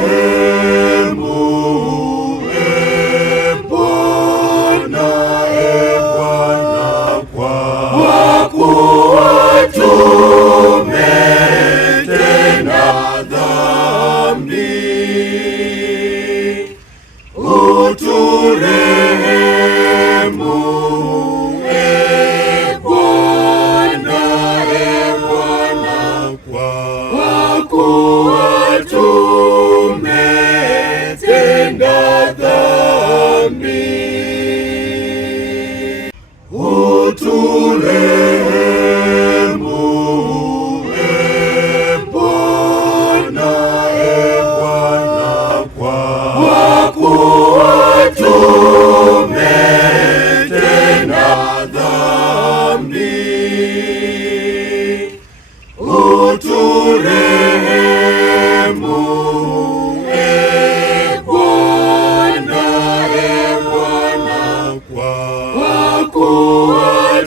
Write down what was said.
uturehemu, Bwana, kwa kuwa tumetenda dhambi. Uturehemu, Bwana, kwa kuwa tumetenda dhambi. Uturehemu, Bwana, kwa kuwa tumetenda dhambi. Uturehemu, Bwana, kwa kuwa